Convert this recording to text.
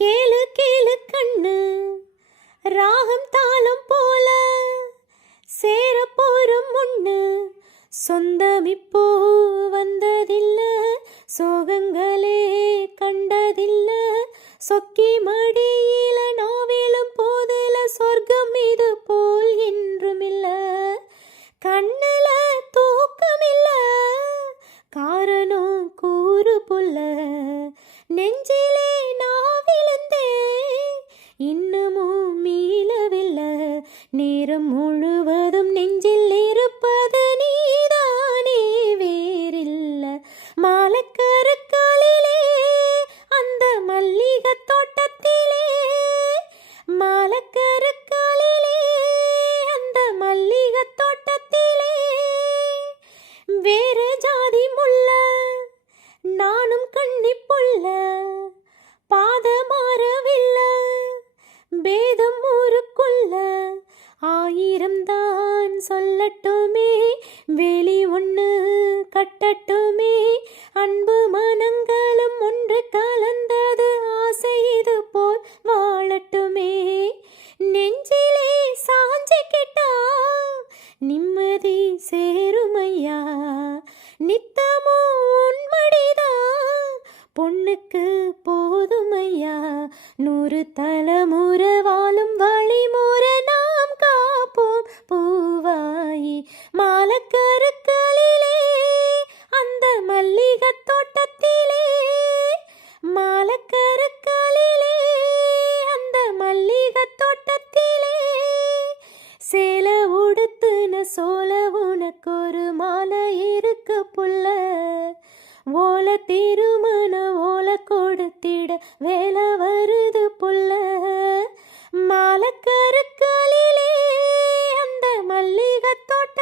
கேளு கேளு கண்ணு ராகம் தாளம் போல சேர போரும் முன்னு சொந்தம் இப்போ வந்ததில்ல சோகங்களே கண்டதில்ல சொக்கி மடியில நாவிலும் போதில சொர்க்கம் இது போல் என்றுமில்ல கண்ணுல தூக்கமில்ல காரணம் கூறு புல்ல நெஞ்சிலே நாவிழுந்தேன் இன்னமும் மீளவில்லை நேரம் முழுவதும் நெஞ்சில் இருப்பது நீதானே வேறில்ல மாலக்கருக்காலிலே அந்த மல்லிகை தோட்டத்திலே மாலக்கருக்காலிலே அந்த மல்லிகை தோட்டத்திலே வேறு ஜாதி முல்ல நானும் கண்ணி புல்ல பாத மாறவில்லை பேதம் ஊருக்குள்ள ஆயிரம் தான் சொல்லட்டுமே வெளி ஒன்று கட்டட்டுமே அன்பு மனங்களும் ஒன்று கலந்தது ஆசை இது போல் வாழட்டுமே நெஞ்சிலே சாஞ்சிக்கிட்டா நிம்மதி சேருமையா நித்தமும் உன்மடிதான் பொண்ணுக்கு போதுமையா 100 தலைமுறை வாழும் வழிமுறை நாம் காப்போம் பூவாயி மாலக்கருக்களிலே அந்த மல்லிகை தோட்டத்திலே மாலக்கருக்களிலே அந்த மல்லிகை தோட்டத்திலே சேல உடுத்துன சோல உனக்கு ஒரு மாலை இருக்கு புள்ள ஓல திருமண ஓல கொடுத்திட வேலை வருது புள்ள மாலக்கருக்களிலே அந்த மல்லிகை தோட்ட